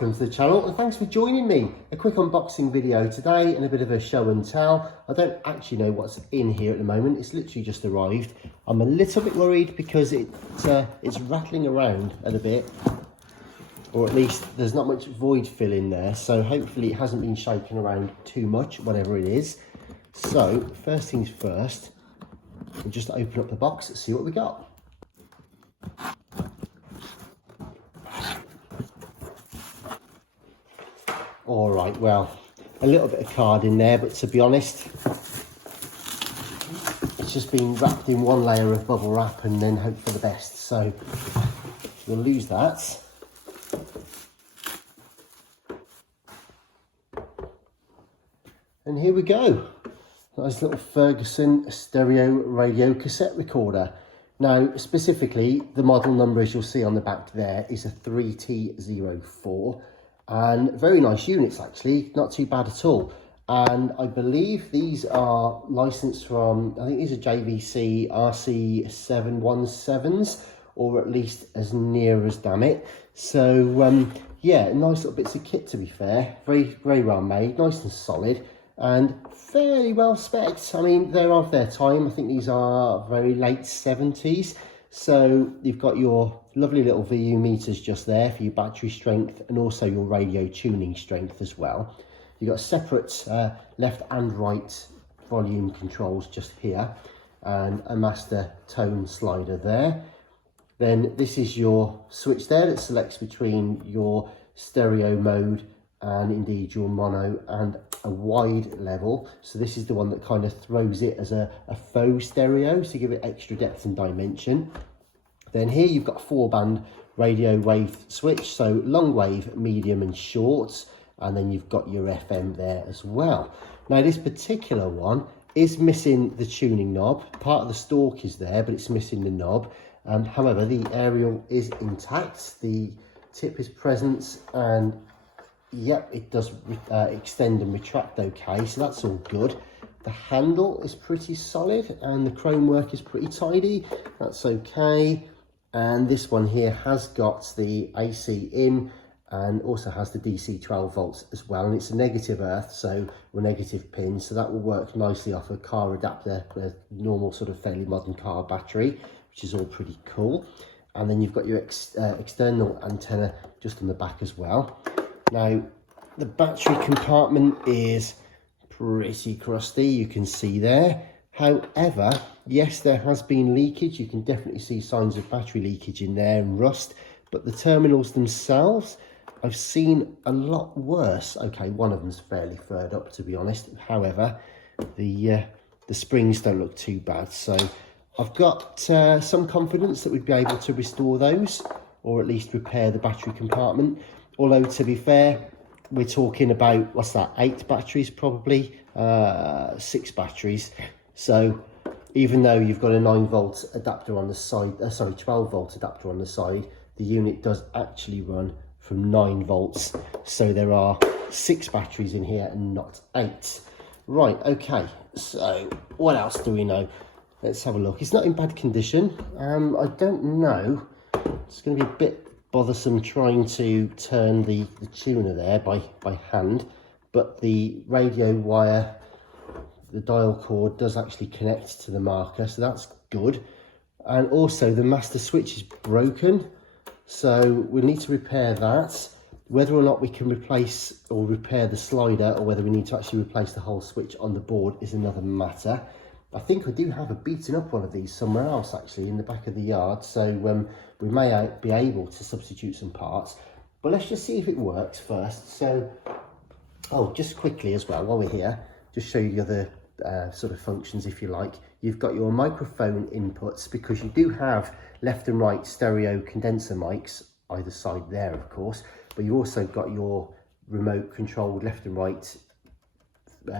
welcome to the channel and thanks for joining me. A quick unboxing video today and a bit of a show and tell. I don't actually know what's in here at the moment. It's literally just arrived. I'm a little bit worried because it's rattling around a bit, or at least there's not much void fill in there, so hopefully it hasn't been shaken around too much, whatever it is. So first things first, we'll just open up the box and see what we got. All right, well, a little bit of card in there, but to be honest, it's just been wrapped in one layer of bubble wrap and then hope for the best. So we'll lose that. And here we go. Nice little Ferguson stereo radio cassette recorder. Now, specifically, the model number, as you'll see on the back there, is a 3T04. And very nice units, actually, not too bad at all. And I believe these are licensed from, I think these are JVC RC717s, or at least as near as, damn it. So, yeah, nice little bits of kit, to be fair. Very, very well made, nice and solid, and fairly well spec'd. I mean, they're of their time. I think these are very late 70s. So you've got your lovely little VU meters just there for your battery strength and also your radio tuning strength as well. You've got separate left and right volume controls just here and a master tone slider there. Then this is your switch there that selects between your stereo mode and indeed your mono and a wide level. So this is the one that kind of throws it as a faux stereo to give it extra depth and dimension. Then here you've got a 4-band radio wave switch, so long wave, medium and short, and then you've got your FM there as well. Now this particular one is missing the tuning knob. Part of the stalk is there, but it's missing the knob. However, the aerial is intact, the tip is present, and yep, it does extend and retract okay, so that's all good. The handle is pretty solid and the chrome work is pretty tidy, that's okay. And this one here has got the AC in and also has the DC 12 volts as well, and it's a negative earth, so or negative pin, so that will work nicely off a car adapter, a normal sort of fairly modern car battery, which is all pretty cool. And then you've got your external antenna just on the back as well. Now, the battery compartment is pretty crusty, you can see there. However, yes, there has been leakage. You can definitely see signs of battery leakage in there and rust, but the terminals themselves, I've seen a lot worse. Okay, one of them's fairly furred up, to be honest. However, the springs don't look too bad. So I've got some confidence that we'd be able to restore those, or at least repair the battery compartment. Although, to be fair, we're talking about, what's that, 8 batteries probably, 6 batteries. So even though you've got a 9-volt adapter on the side, 12-volt adapter on the side, the unit does actually run from 9 volts. So there are 6 batteries in here and not 8. Right, okay, so what else do we know? Let's have a look. It's not in bad condition. I don't know. It's going to be a bit bothersome trying to turn the tuner there by hand, but the radio wire, the dial cord does actually connect to the marker, so that's good. And also the master switch is broken, so we need to repair that. Whether or not we can replace or repair the slider, or whether we need to actually replace the whole switch on the board, is another matter. I think I do have a beaten up one of these somewhere else, actually, in the back of the yard, so we may be able to substitute some parts, but let's just see if it works first. So, oh, just quickly as well, while we're here, just show you the other sort of functions, if you like. You've got your microphone inputs, because you do have left and right stereo condenser mics either side there, of course, but you also got your remote controlled left and right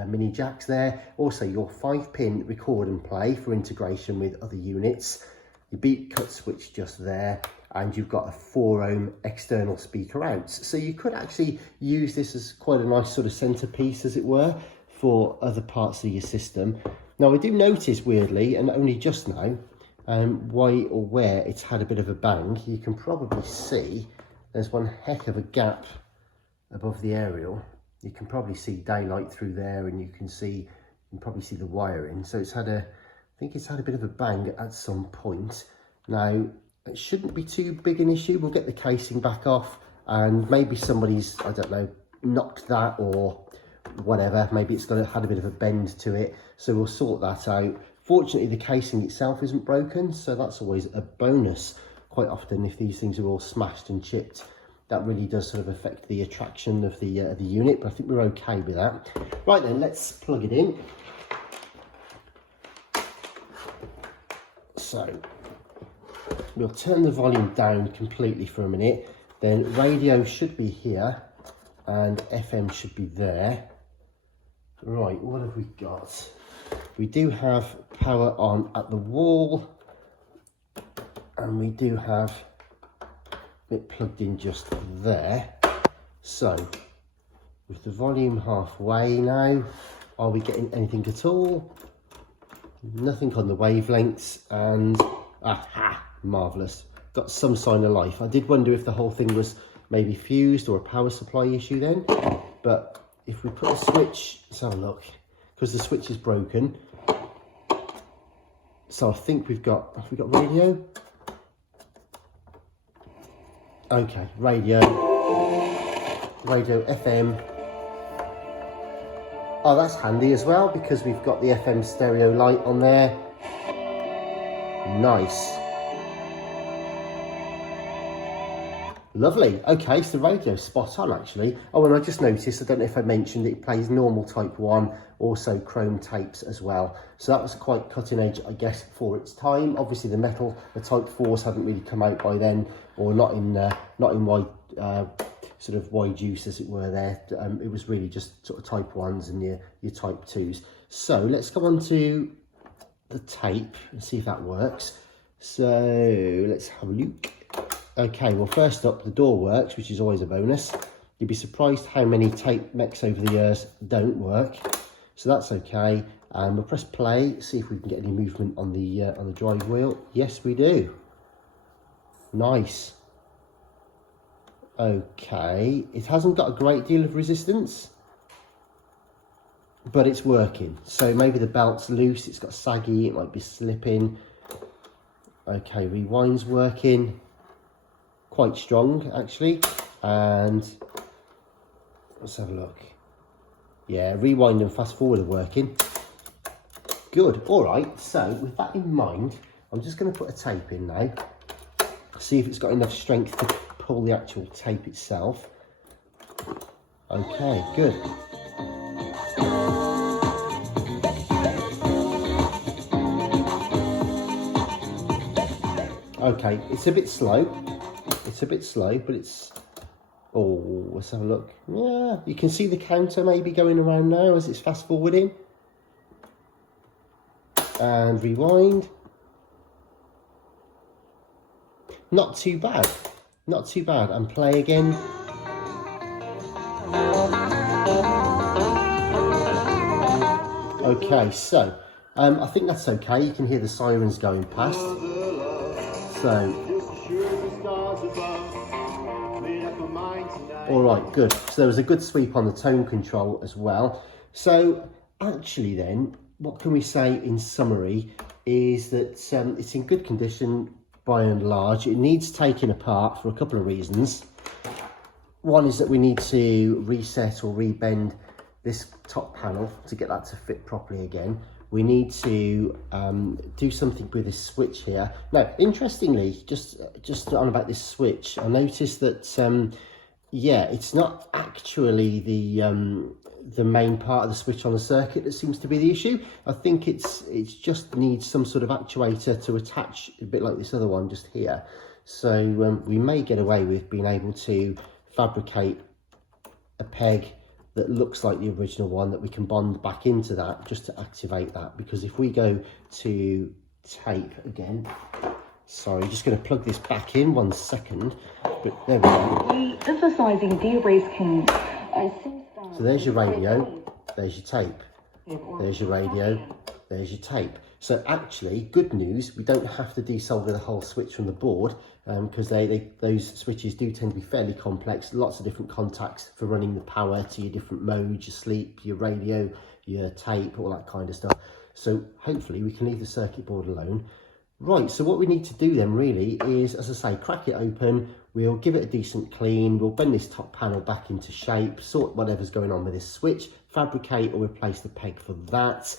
mini jacks there. Also your 5-pin record and play for integration with other units, your beat cut switch just there, and you've got a 4-ohm external speaker out. So you could actually use this as quite a nice sort of centerpiece, as it were, for other parts of your system. Now I do notice, weirdly, and only just now, why or where it's had a bit of a bang. You can probably see there's one heck of a gap above the aerial, you can probably see daylight through there, and you can probably see the wiring. So it's had I think it's had a bit of a bang at some point. Now, it shouldn't be too big an issue. We'll get the casing back off, and maybe somebody's, I don't know, knocked that or whatever. Maybe it's had a bit of a bend to it. So we'll sort that out. Fortunately, the casing itself isn't broken, so that's always a bonus. Quite often, if these things are all smashed and chipped, that really does sort of affect the attraction of the unit, but I think we're okay with that. Right then, let's plug it in. So we'll turn the volume down completely for a minute. Then radio should be here and FM should be there. Right, what have we got? We do have power on at the wall, and we do have it plugged in just there. So with the volume halfway now, are we getting anything at all? Nothing on the wavelengths, and aha, marvellous. Got some sign of life. I did wonder if the whole thing was maybe fused or a power supply issue then, but if we put a switch, let's have a look, because the switch is broken. So I think have we got radio? Okay, radio FM. Oh, that's handy as well, because we've got the FM stereo light on there. Nice. Lovely. Okay, so the radio's spot on actually. Oh, and I just noticed, I don't know if I mentioned, it plays normal type 1, also chrome tapes as well. So that was quite cutting edge, I guess, for its time. Obviously the type 4s haven't really come out by then, or not in wide, sort of wide use as it were there. It was really just sort of type 1s and your type 2s. So let's go on to the tape and see if that works. So let's have a look. Okay, well, first up, the door works, which is always a bonus. You'd be surprised how many tape mechs over the years don't work. So that's okay. And we'll press play, see if we can get any movement on the drive wheel. Yes, we do. Nice. Okay, it hasn't got a great deal of resistance, but it's working. So maybe the belt's loose, it's got saggy, it might be slipping. Okay, rewind's working. Quite strong actually, and let's have a look. Yeah, rewind and fast forward are working. Good. All right, so with that in mind, I'm just going to put a tape in now, see if it's got enough strength to pull the actual tape itself. Okay, good. Okay, it's a bit slow. It's a bit slow, but it's... Oh, let's have a look. Yeah, you can see the counter maybe going around now as it's fast forwarding. And rewind. Not too bad. Not too bad. And play again. Okay, so I think that's okay. You can hear the sirens going past. So... All right, good. So there was a good sweep on the tone control as well. So actually then, what can we say in summary is that it's in good condition by and large. It needs taking apart for a couple of reasons. One is that we need to reset or rebend this top panel to get that to fit properly again. We need to do something with this switch here. Now, interestingly, just on about this switch, I noticed that yeah, it's not actually the main part of the switch on the circuit that seems to be the issue. I think it's just needs some sort of actuator to attach, a bit like this other one just here. So we may get away with being able to fabricate a peg that looks like the original one that we can bond back into that just to activate that. Because if we go to tape again, sorry, just going to plug this back in 1 second. But there we go. Emphasizing D-race can. So there's your radio, there's your tape, there's your radio, there's your tape. So actually, good news, we don't have to desolder the whole switch from the board, because those switches do tend to be fairly complex, lots of different contacts for running the power to your different modes, your sleep, your radio, your tape, all that kind of stuff. So hopefully we can leave the circuit board alone. Right, so what we need to do then really is, as I say, crack it open, we'll give it a decent clean, we'll bend this top panel back into shape, sort whatever's going on with this switch, fabricate or replace the peg for that,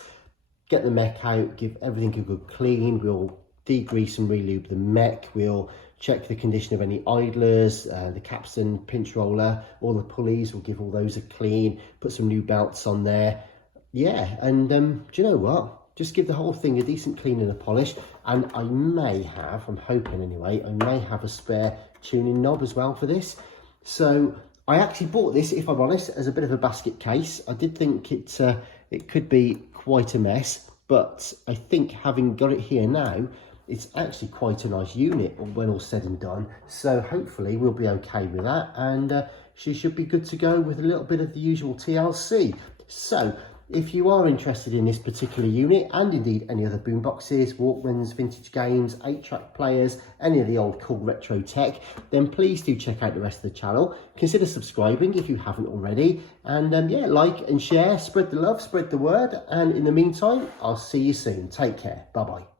get the mech out, give everything a good clean, we'll degrease and relube the mech, we'll check the condition of any idlers, the capstan, pinch roller, all the pulleys, we'll give all those a clean, put some new belts on there. Yeah, and do you know what? Just give the whole thing a decent clean and a polish, and I may have, I'm hoping anyway, I may have a spare tuning knob as well for this. So I actually bought this, if I'm honest, as a bit of a basket case. I did think it could be quite a mess, but I think having got it here now, it's actually quite a nice unit when all said and done. So hopefully we'll be okay with that, and she should be good to go with a little bit of the usual TLC. So if you are interested in this particular unit, and indeed any other boomboxes, Walkmans, vintage games, 8-track players, any of the old cool retro tech, then please do check out the rest of the channel. Consider subscribing if you haven't already, and yeah, like and share, spread the love, spread the word, and in the meantime, I'll see you soon. Take care. Bye-bye.